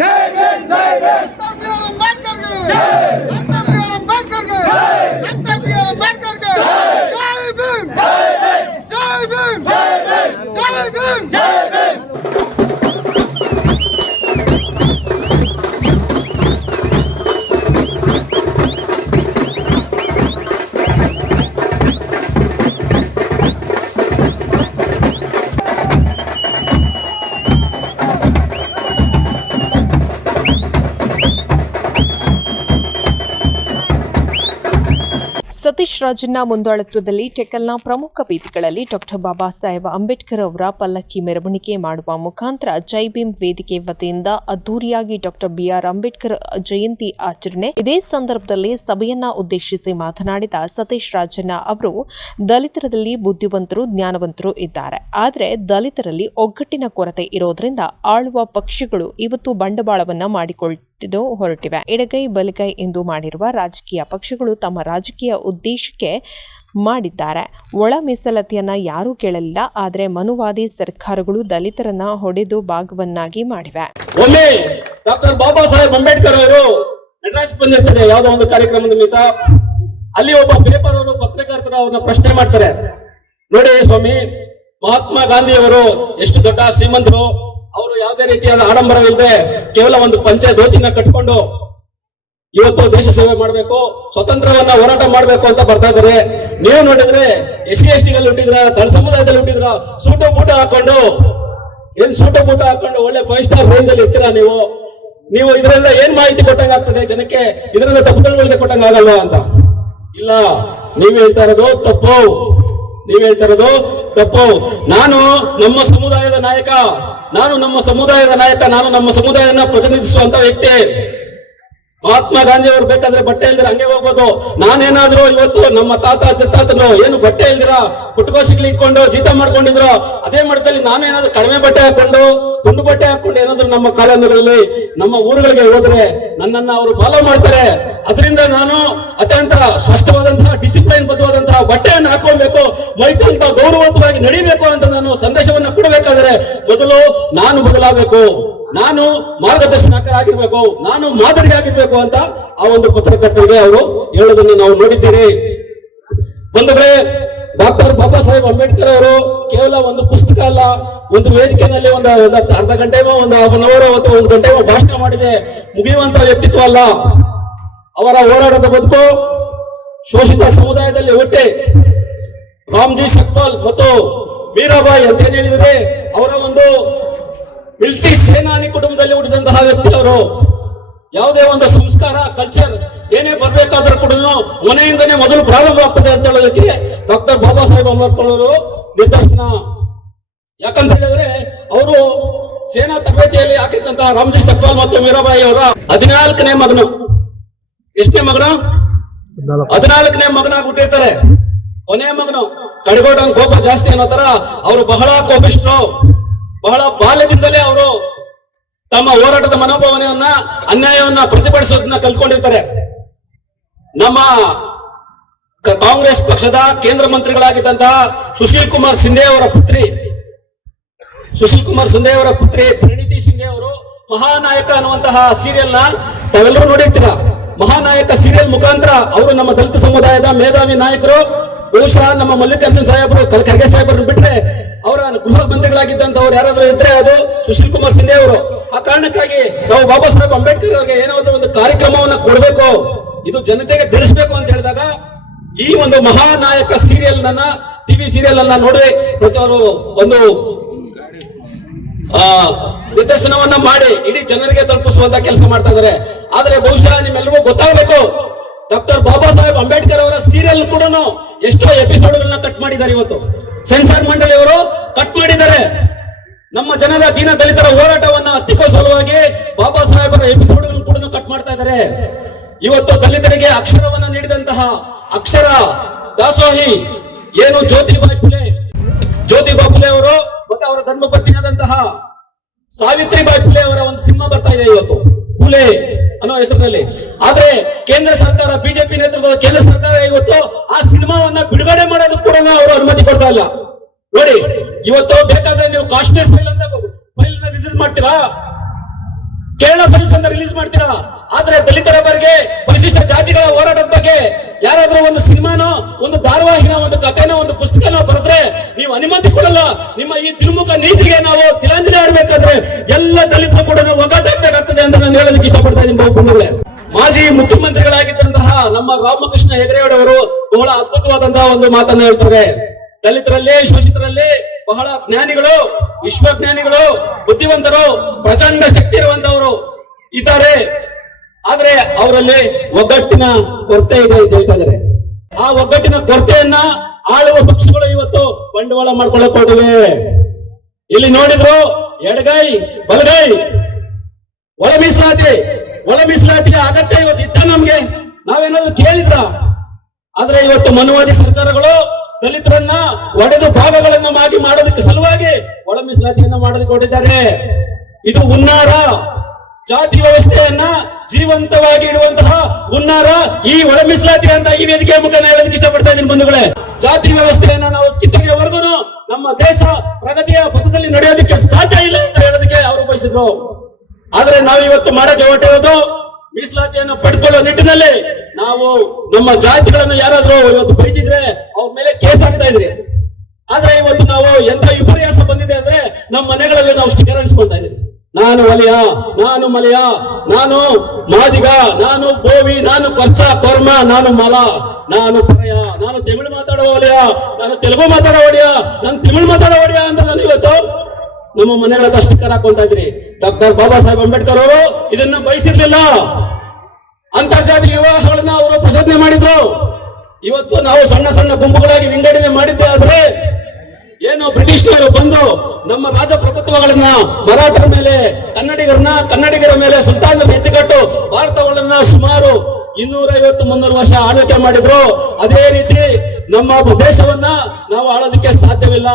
ಜೈ ಭೀಮ್ ಜೈ ಸತೀಶ್ ರಾಜನ್ನ ಮುಂದಾಳತ್ವದಲ್ಲಿ ಟೆಕಲ್ನ ಪ್ರಮುಖ ಬೀದಿಗಳಲ್ಲಿ ಡಾಕ್ಟರ್ ಬಾಬಾ ಸಾಹೇಬ್ ಅಂಬೇಡ್ಕರ್ ಅವರ ಪಲ್ಲಕ್ಕಿ ಮೆರವಣಿಗೆ ಮಾಡುವ ಮುಖಾಂತರ ಜೈ ವೇದಿಕೆ ವತಿಯಿಂದ ಅದ್ದೂರಿಯಾಗಿ ಡಾಕ್ಟರ್ ಬಿಆರ್ ಅಂಬೇಡ್ಕರ್ ಜಯಂತಿ ಆಚರಣೆ. ಇದೇ ಸಂದರ್ಭದಲ್ಲಿ ಸಭೆಯನ್ನ ಉದ್ದೇಶಿಸಿ ಮಾತನಾಡಿದ ಸತೀಶ್ ರಾಜಣ್ಣ ಅವರು, ದಲಿತರಲ್ಲಿ ಬುದ್ಧಿವಂತರು, ಜ್ಞಾನವಂತರು ಇದ್ದಾರೆ. ಆದರೆ ದಲಿತರಲ್ಲಿ ಒಗ್ಗಟ್ಟಿನ ಕೊರತೆ ಇರೋದ್ರಿಂದ ಆಳುವ ಪಕ್ಷಗಳು ಇವತ್ತು ಬಂಡವಾಳವನ್ನ ಮಾಡಿಕೊಳ್ಳುತ್ತಿದ್ದು ಹೊರಟಿವೆ. ಎಡಗೈ ಬಲಗೈ ಎಂದು ಮಾಡಿರುವ ರಾಜಕೀಯ ಪಕ್ಷಗಳು ತಮ್ಮ ರಾಜಕೀಯ ಉದ್ದೇಶಕ್ಕೆ ಮಾಡಿದ್ದಾರೆ. ಒಳ ಮೀಸಲಾತಿಯನ್ನ ಯಾರೂ ಕೇಳಲಿಲ್ಲ. ಆದರೆ ಮನುವಾದಿ ಸರ್ಕಾರಗಳು ದಲಿತರನ್ನ ಹೊಡೆದು ಭಾಗವನ್ನಾಗಿ ಮಾಡಿವೆ. ಒಮ್ಮೆ ಡಾಕ್ಟರ್ ಬಾಬಾ ಸಾಹೇಬ್ ಅಂಬೇಡ್ಕರ್ ಅವರು ಮೆಡ್ರಾಸ್ ಬಂದಿರ್ತದೆ ಯಾವ್ದೋ ಒಂದು ಕಾರ್ಯಕ್ರಮದ ನಿಮಿತ್ತ. ಅಲ್ಲಿ ಒಬ್ಬ ಪೇಪರ್ ಅವರು, ಪತ್ರಕರ್ತರು ಅವ್ರನ್ನ ಪ್ರಶ್ನೆ ಮಾಡ್ತಾರೆ. ನೋಡಿ ಸ್ವಾಮಿ, ಮಹಾತ್ಮ ಗಾಂಧಿ ಅವರು ಎಷ್ಟು ದೊಡ್ಡ ಶ್ರೀಮಂತರು. ಅವರು ಯಾವುದೇ ರೀತಿಯಾದ ಆಡಂಬರವಿಲ್ಲದೆ ಕೇವಲ ಒಂದು ಪಂಚ ಧೋತಿನ ಕಟ್ಕೊಂಡು ಇವತ್ತು ದೇಶ ಸೇವೆ ಮಾಡಬೇಕು, ಸ್ವತಂತ್ರವನ್ನ ಹೋರಾಟ ಮಾಡಬೇಕು ಅಂತ ಬರ್ತಾ ಇದ್ದಾರೆ. ನೀವು ನೋಡಿದ್ರೆ ಎಸ್ ಸಿ ಎಸ್ ಟಿಗಳಲ್ಲಿ ಹುಟ್ಟಿದ್ರ, ದಳ ಸಮುದಾಯದಲ್ಲಿ ಹುಟ್ಟಿದ್ರ, ಸೂಟು ಬೂಟ ಹಾಕೊಂಡು, ಏನ್ ಸೂಟು ಬೂಟ ಹಾಕೊಂಡು ಒಳ್ಳೆ ಫೈವ್ ಸ್ಟಾರ್ ರೇಂಜ್ ಅಲ್ಲಿ ಇರ್ತೀರಾ ನೀವು? ನೀವು ಇದರಿಂದ ಏನ್ ಮಾಹಿತಿ ಕೊಟ್ಟಂಗ ಆಗ್ತದೆ ಜನಕ್ಕೆ? ಇದರಿಂದ ತಪ್ಪು ತಿಳುವಳಿಕೆ ಕೊಟ್ಟಂಗ ಆಗಲ್ವಾ ಅಂತ? ಇಲ್ಲ. ನೀವ್ ಹೇಳ್ತಾ ಇರೋದು ತಪ್ಪು. ನೀವ್ ಹೇಳ್ತಾ ಇರೋದು ತಪ್ಪು. ನಾನು ನಮ್ಮ ಸಮುದಾಯದ ನಾಯಕ. ನಾನು ನಮ್ಮ ಸಮುದಾಯದ ನಾಯಕ. ನಾನು ನಮ್ಮ ಸಮುದಾಯನ ಪ್ರತಿನಿಧಿಸುವಂತ ವ್ಯಕ್ತಿ. ಮಹಾತ್ಮ ಗಾಂಧಿ ಅವ್ರು ಬೇಕಾದ್ರೆ ಬಟ್ಟೆ ಇಲ್ದಿರ ಹಂಗೆ ಹೋಗ್ಬೋದು. ನಾನೇನಾದ್ರು ಇವತ್ತು ನಮ್ಮ ತಾತ, ಚತ್ತಾತನು ಏನು ಬಟ್ಟೆ ಇಲ್ದಿರ ಪುಟ್ಟಕೋಸಿಗಳು ಇಟ್ಕೊಂಡು ಜೀತ ಮಾಡ್ಕೊಂಡಿದ್ರು. ಅದೇ ಮಟ್ಟದಲ್ಲಿ ನಾನೇನಾದ್ರು ಕಡಿಮೆ ಬಟ್ಟೆ ಹಾಕೊಂಡು ತುಂಡು ಬಟ್ಟೆ ಹಾಕೊಂಡು ಏನಾದ್ರು ನಮ್ಮ ಕಾಲಂಗಳಲ್ಲಿ ನಮ್ಮ ಊರುಗಳಿಗೆ ಹೋದ್ರೆ ನನ್ನನ್ನ ಅವರು ಫಾಲೋ ಮಾಡ್ತಾರೆ. ಅದರಿಂದ ನಾನು ಅತ್ಯಂತ ಸ್ಪಷ್ಟವಾದಂತಹ ಡಿಸಿಪ್ಲೈನ್ ಬದ್ಧವಾದಂತಹ ಬಟ್ಟೆಯನ್ನು ಹಾಕೊಳ್ಬೇಕು ಮೈತ್ರಿ ಅಂತ ಗೌರವಯುತವಾಗಿ ನಡಿಬೇಕು ಅಂತ ನಾನು ಸಂದೇಶವನ್ನು ಕೊಡಬೇಕಾದ್ರೆ ಮೊದಲು ನಾನು ಬದಲಾಗಬೇಕು. ನಾನು ಮಾರ್ಗದರ್ಶನಕರಾಗಿರ್ಬೇಕು, ನಾನು ಮಾದರಿ ಆಗಿರ್ಬೇಕು ಅಂತ ಆ ಒಂದು ಪತ್ರಕರ್ತರಿಗೆ ಅವರು ಹೇಳೋದನ್ನು ನಾವು ನೋಡಿದ್ದೀರಿ. ಬಂಧುಗಳೇ, ಡಾಕ್ಟರ್ ಬಾಬಾ ಸಾಹೇಬ್ ಅಂಬೇಡ್ಕರ್ ಅವರು ಕೇವಲ ಒಂದು ಪುಸ್ತಕ ಅಲ್ಲ, ಒಂದು ವೇದಿಕೆಯಲ್ಲಿ ಒಂದು ಒಂದು ಅರ್ಧ ಗಂಟೆಗೋ ಒಂದು ಹಾಫ್ ಅನ್ ಅವರ್ ಅಥವಾ ಒಂದು ಗಂಟೆಗೋ ಭಾಷಣ ಮಾಡಿದೆ. ಮುಗಿಯುವಂತ ವ್ಯಕ್ತಿತ್ವ ಅಲ್ಲ. ಅವರ ಹೋರಾಟದ ಬದುಕು ಶೋಷಿತ ಸಮುದಾಯದಲ್ಲಿ ಒಟ್ಟೆ ರಾಮ್ಜಿ ಸಕ್ವಾಲ್ ಮತ್ತು ಮೀರಾಬಾಯಿ ಅಂತ ಹೇಳಿದರೆ ಹೇಳಿದ್ರೆ, ಅವರ ಒಂದು ಮಿಲಿಟರಿ ಸೇನಾನಿ ಕುಟುಂಬದಲ್ಲಿ ಹುಟ್ಟಿದಂತಹ ವ್ಯಕ್ತಿ ಅವರು ಯಾವುದೇ ಒಂದು ಸಂಸ್ಕಾರ ಕಲ್ಚರ್ ಏನೇ ಬರ್ಬೇಕಾದ್ರೂ ಕೂಡ ಮನೆಯಿಂದನೇ ಮೊದಲು ಪ್ರಾರಂಭವಾಗ್ತದೆ ಅಂತ ಹೇಳೋದಕ್ಕೆ ಡಾಕ್ಟರ್ ಬಾಬಾ ಸಾಹೇಬ್ ಅಂಬೇಡ್ಕರ್ ಅವರು ನಿದರ್ಶನ. ಯಾಕಂತ ಹೇಳಿದ್ರೆ, ಅವರು ಸೇನಾ ತರಬೇತಿಯಲ್ಲಿ ಹಾಕಿದಂತಹ ರಾಮ್ಜಿ ಸಕ್ವಾಲ್ ಮತ್ತು ಮೀರಾಬಾಯಿ ಅವರ ಹದಿನಾಲ್ಕನೇ ಮಗನ. ಎಷ್ಟೇ ಮಗನ? ಹದಿನಾಲ್ಕನೇ ಮಗನಾಗಿ ಹುಟ್ಟಿರ್ತಾರೆ. ಕೊನೆಯ ಮಗನು ಕಡಿಗೋಟನ್ ಕೋಪ ಜಾಸ್ತಿ ಅನ್ನೋ ತರ ಅವರು ಬಹಳ ಕೋಪಿಷ್ಠರು ಬಹಳ ಬಾಲ್ಯದಿಂದಲೇ ಅವರು ತಮ್ಮ ಹೋರಾಟದ ಮನೋಭಾವನೆಯನ್ನ, ಅನ್ಯಾಯವನ್ನ ಪ್ರತಿಭಟಿಸೋದನ್ನ ಕಲ್ತ್ಕೊಂಡಿರ್ತಾರೆ. ನಮ್ಮ ಕಾಂಗ್ರೆಸ್ ಪಕ್ಷದ ಕೇಂದ್ರ ಮಂತ್ರಿಗಳಾಗಿದ್ದಂತಹ ಸುಶೀಲ್ ಕುಮಾರ್ ಸಿಂಧೆ ಅವರ ಪುತ್ರಿ, ಸುಶೀಲ್ ಕುಮಾರ್ ಸಿಂಧೆ ಅವರ ಪುತ್ರಿ ಪರಿಣಿತಿ ಸಿಂಧೆ ಅವರು ಮಹಾನಾಯಕ ಅನ್ನುವಂತಹ ಸೀರಿಯಲ್ನ ತಾವೆಲ್ಲರೂ ನೋಡಿರ್ತೀರ. ಮಹಾನಾಯಕ ಸೀರಿಯಲ್ ಮುಖಾಂತರ ಅವರು ನಮ್ಮ ದಲಿತ ಸಮುದಾಯದ ಮೇಧಾವಿ ನಾಯಕರು, ಬಹುಶಃ ನಮ್ಮ ಮಲ್ಲಿಕಾರ್ಜುನ್ ಸಾಹೇಬರು ಖರ್ಗೆ ಸಾಹೇಬರನ್ನು ಬಿಟ್ರೆ ಅವರ ಗೃಹ ಬಂಧುಗಳಾಗಿದ್ದಂಥವ್ರು ಯಾರಾದ್ರೂ ಇದ್ರೆ ಅದು ಸುಶೀಲ್ ಕುಮಾರ್ ಸಿಂಧೆ ಅವರು. ಆ ಕಾರಣಕ್ಕಾಗಿ ನಾವು ಬಾಬಾ ಸಾಹೇಬ್ ಅಂಬೇಡ್ಕರ್ ಅವರಿಗೆ ಏನೋ ಒಂದು ಕಾರ್ಯಕ್ರಮವನ್ನ ಕೊಡಬೇಕು ಇದು ಜನತೆಗೆ ತಿಳಿಸ್ಬೇಕು ಅಂತ ಹೇಳಿದಾಗ ಈ ಒಂದು ಮಹಾನಾಯಕ ಸೀರಿಯಲ್ ನನ್ನ ಟಿವಿ ಸೀರಿಯಲ್ ಅನ್ನ ನೋಡಿ ಅವರು ಒಂದು ಆ, ನಿದರ್ಶನವನ್ನ ಮಾಡಿ ಇಡೀ ಜನರಿಗೆ ತಲುಪಿಸುವಂತ ಕೆಲಸ ಮಾಡ್ತಾ ಇದ್ದಾರೆ ಆದ್ರೆ ಬಹುಶಃ ನಿಮ್ಮೆಲ್ಲರಿಗೂ ಗೊತ್ತಾಗಬೇಕು ಡಾಕ್ಟರ್ ಬಾಬಾ ಸಾಹೇಬ್ ಅಂಬೇಡ್ಕರ್ ಅವರ ಸೀರಿಯಲ್ ಕೂಡ ಎಷ್ಟೋ ಎಪಿಸೋಡ್ಗಳನ್ನ ಕಟ್ ಮಾಡಿದ್ದಾರೆ ಇವತ್ತು. ಸೆನ್ಸಾರ್ ಮಂಡಳಿಯವರು ಕಟ್ ಮಾಡಿದ್ದಾರೆ. ನಮ್ಮ ಜನರ ದೀನ ದಲಿತರ ಹೋರಾಟವನ್ನ ಹತ್ತಿಕ್ಕೋ ಸಲುವಾಗಿ ಬಾಬಾ ಸಾಹೇಬರ ಎಪಿಸೋಡ್ಗಳನ್ನು ಕೂಡ ಕಟ್ ಮಾಡ್ತಾ ಇದ್ದಾರೆ. ಇವತ್ತು ದಲಿತರಿಗೆ ಅಕ್ಷರವನ್ನ ನೀಡಿದಂತಹ ಅಕ್ಷರ ದಾಸೋಹಿ ಏನು ಜ್ಯೋತಿಬಾಯಿ ಫುಲೆ ಜ್ಯೋತಿಬಾ ಫುಲೆ ಅವರು ಮತ್ತೆ ಅವರ ಧರ್ಮಪತ್ನಿಯಾದಂತಹ ಸಾವಿತ್ರಿಬಾಯಿ ಫುಲೆ ಅವರ ಒಂದು ಸಿಂಹ ಬರ್ತಾ ಇದೆ ಇವತ್ತು. ಫುಲೆ ಅನ್ನೋ ಹೆಸರಿನಲ್ಲಿ. ಆದ್ರೆ ಕೇಂದ್ರ ಸರ್ಕಾರ, ಬಿಜೆಪಿ ನೇತೃತ್ವದ ಕೇಂದ್ರ ಸರ್ಕಾರ ಇವತ್ತು ಆ ಸಿನಿಮಾವನ್ನ ಬಿಡುಗಡೆ ಮಾಡೋದು ಕೂಡ ಅವರು ಅನುಮತಿ ಕೊಡ್ತಾ ಇಲ್ಲ. ನೋಡಿ, ಇವತ್ತು ಬೇಕಾದ್ರೆ ನೀವು ಕಾಶ್ಮೀರ್ ಫೈಲ್ ಅಂತ ಫೈಲ್ ರಿಲೀಸ್ ಮಾಡ್ತೀರಾ? ಕೇರಳ ಫೈಲ್ಸ್ ಅಂತ ರಿಲೀಸ್ ಮಾಡ್ತೀರಾ? ಆದ್ರೆ ದಲಿತರ ಬಗ್ಗೆ ಪರಿಶಿಷ್ಟ ಜಾತಿಗಳ ಹೋರಾಟದ ಬಗ್ಗೆ ಯಾರಾದ್ರೂ ಒಂದು ಸಿನಿಮಾನೋ, ಒಂದು ಧಾರಾವಾಹಿನ, ಒಂದು ಕಥೆನೋ, ಒಂದು ಪುಸ್ತಕನೋ ಬರೆದ್ರೆ ನೀವು ಅನುಮತಿ ಕೊಡಲ್ಲ. ನಿಮ್ಮ ಈ ತಿರುಮುಖ ನೀತಿಗೆ ನಾವು ತಿಲಾಂಜಲಿ ಆಡ್ಬೇಕಾದ್ರೆ ಎಲ್ಲ ದಲಿತರು ಕೂಡ ಒಗ್ಗಟ್ಟಾಗಬೇಕಾಗ್ತದೆ ಅಂತ ನಾನು ಹೇಳೋದಕ್ಕೆ ಇಷ್ಟಪಡ್ತಾ ಇದ್ದೀನಿ ಬಂಧುಗಳೇ. ಮಾಜಿ ಮುಖ್ಯಮಂತ್ರಿಗಳಾಗಿದ್ದಂತಹ ನಮ್ಮ ರಾಮಕೃಷ್ಣ ಹೆಗಡೆಯವರು ಬಹಳ ಅದ್ಭುತವಾದಂತಹ ಒಂದು ಮಾತನ್ನ ಹೇಳ್ತಾರೆ. ದಲಿತರಲ್ಲಿ, ಶೋಷಿತರಲ್ಲಿ ಬಹಳ ಜ್ಞಾನಿಗಳು, ವಿಶ್ವಜ್ಞಾನಿಗಳು, ಬುದ್ಧಿವಂತರು, ಪ್ರಚಂಡ ಶಕ್ತಿ ಇರುವಂತವರು ಇದ್ದಾರೆ. ಆದ್ರೆ ಅವರಲ್ಲಿ ಒಗ್ಗಟ್ಟಿನ ಕೊರತೆ ಇದೆ ಅಂತ ಹೇಳ್ತಾ ಇದ್ದಾರೆ. ಆ ಒಗ್ಗಟ್ಟಿನ ಕೊರತೆಯನ್ನ ಆಳುವ ಪಕ್ಷಗಳು ಇವತ್ತು ಬಂಡವಾಳ ಮಾಡ್ಕೊಳ್ಳಕ್ ಹೊರಟಿವೆ ಇಲ್ಲಿ ನೋಡಿದ್ರು ಎಡಗೈ, ಬಲಗೈ, ಒಳ ಮೀಸಲಾತಿ ಒಳ ಮೀಸಲಾತಿಗೆ ಅಗತ್ಯ ಇವತ್ತು ಇತ್ತ ನಮ್ಗೆ. ನಾವೇನಾದ್ರು ಕೇಳಿದ್ರ? ಆದ್ರೆ ಇವತ್ತು ಮನುವಾದಿ ಸರ್ಕಾರಗಳು ದಲಿತರನ್ನ ಒಡೆದು ಭಾಗಗಳನ್ನ ಮಾಡಿ ಮಾಡೋದಕ್ಕೆ ಸಲುವಾಗಿ ಒಳ ಮೀಸಲಾತಿಯನ್ನ ಮಾಡೋದಕ್ಕೆ ಇದು ಉನ್ನಾರ ಜಾತಿ ವ್ಯವಸ್ಥೆಯನ್ನ ಜೀವಂತವಾಗಿ ಇಡುವಂತಹ ಉನ್ನಾರ ಈ ಒಳ ಮೀಸಲಾತಿ ಅಂತ ಈ ವೇದಿಕೆ ಮುಖಾಂತರ ಹೇಳೋದಕ್ಕೆ ಇಷ್ಟಪಡ್ತಾ ಇದ್ದೀನಿ ಬಂಧುಗಳೇ. ಜಾತಿ ವ್ಯವಸ್ಥೆಯನ್ನ ನಾವು ಕಿತ್ತಗೆವರೆಗೂ ನಮ್ಮ ದೇಶ ಪ್ರಗತಿಯ ಪಥದಲ್ಲಿ ನಡೆಯೋದಕ್ಕೆ ಸಾಧ್ಯ ಇಲ್ಲ ಅಂತ ಹೇಳೋದಕ್ಕೆ ಅವರು ಬಯಸಿದ್ರು. ಆದ್ರೆ ನಾವು ಇವತ್ತು ಮಾಡಕ್ಕೆ ಹೊರಟಿರೋದು ಮೀಸಲಾತಿಯನ್ನು ಪಡೆದುಕೊಳ್ಳುವ ನಿಟ್ಟಿನಲ್ಲಿ ನಾವು ನಮ್ಮ ಜಾತಿಗಳನ್ನು ಯಾರಾದ್ರೂ ಇವತ್ತು ಬೈದಿದ್ರೆ ಅವ್ರ ಮೇಲೆ ಕೇಸ್ ಆಗ್ತಾ ಇದ್ರಿ. ಆದ್ರೆ ಇವತ್ತು ನಾವು ಎಂತ ವಿಪರ್ಯಾಸ ಬಂದಿದೆ ಅಂದ್ರೆ ನಮ್ಮ ಮನೆಗಳಲ್ಲಿ ನಾವು ಸ್ಟಿಕರ್ ಅನ್ಸ್ಕೊಳ್ತಾ ಇದ್ದೀವಿ ನಾನು ಒಲಿಯ ನಾನು ಮಲೆಯ, ನಾನು ಮಾದಿಗ, ನಾನು ಬೋವಿ, ನಾನು ಖರ್ಚ ಕೊರ್ಮ, ನಾನು ಮಲ, ನಾನು ಪರಯ, ನಾನು ತಮಿಳು ಮಾತಾಡೋ ಒಲಿಯ ನಾನು ತೆಲುಗು ಮಾತಾಡೋ ಒಡೆಯ ನಾನು ತಮಿಳು ಮಾತಾಡೋ ಒಡೆಯ ಅಂತ ನಾನು ಇವತ್ತು ನಮ್ಮ ಮನೆಗಳ ಕಷ್ಟಕರ ಹಾಕೊಳ್ತಾ ಇದ್ರಿ ಡಾಕ್ಟರ್ ಬಾಬಾ ಸಾಹೇಬ್ ಅಂಬೇಡ್ಕರ್ ಅವರು ಇದನ್ನ ಬಯಸಿರ್ಲಿಲ್ಲ. ಅಂತರ್ಜಾತಿ ವಿವಾಹಗಳನ್ನ ಅವರು ಪ್ರಚೋದನೆ ಮಾಡಿದ್ರು. ಇವತ್ತು ನಾವು ಸಣ್ಣ ಸಣ್ಣ ಗುಂಪುಗಳಾಗಿ ವಿಂಗಡಣೆ ಮಾಡಿದ್ದೆ ಆದ್ರೆ ಏನು ಬ್ರಿಟಿಷ್ನವರು ಬಂದು ನಮ್ಮ ರಾಜಪ್ರಭುತ್ವಗಳನ್ನ ಮರಾಠರ ಮೇಲೆ, ಕನ್ನಡಿಗರನ್ನ, ಕನ್ನಡಿಗರ ಮೇಲೆ ಸುಲ್ತಾನರ ಎತ್ತಿಕಟ್ಟು ಭಾರತಗಳನ್ನ ಸುಮಾರು ಇನ್ನೂರ ಐವತ್ತು ಮುನ್ನೂರು ವರ್ಷ ಆಳ್ವಿಕೆ ಮಾಡಿದ್ರು. ಅದೇ ರೀತಿ ನಮ್ಮ ದೇಶವನ್ನ ನಾವು ಆಳೋದಕ್ಕೆ ಸಾಧ್ಯವಿಲ್ಲ.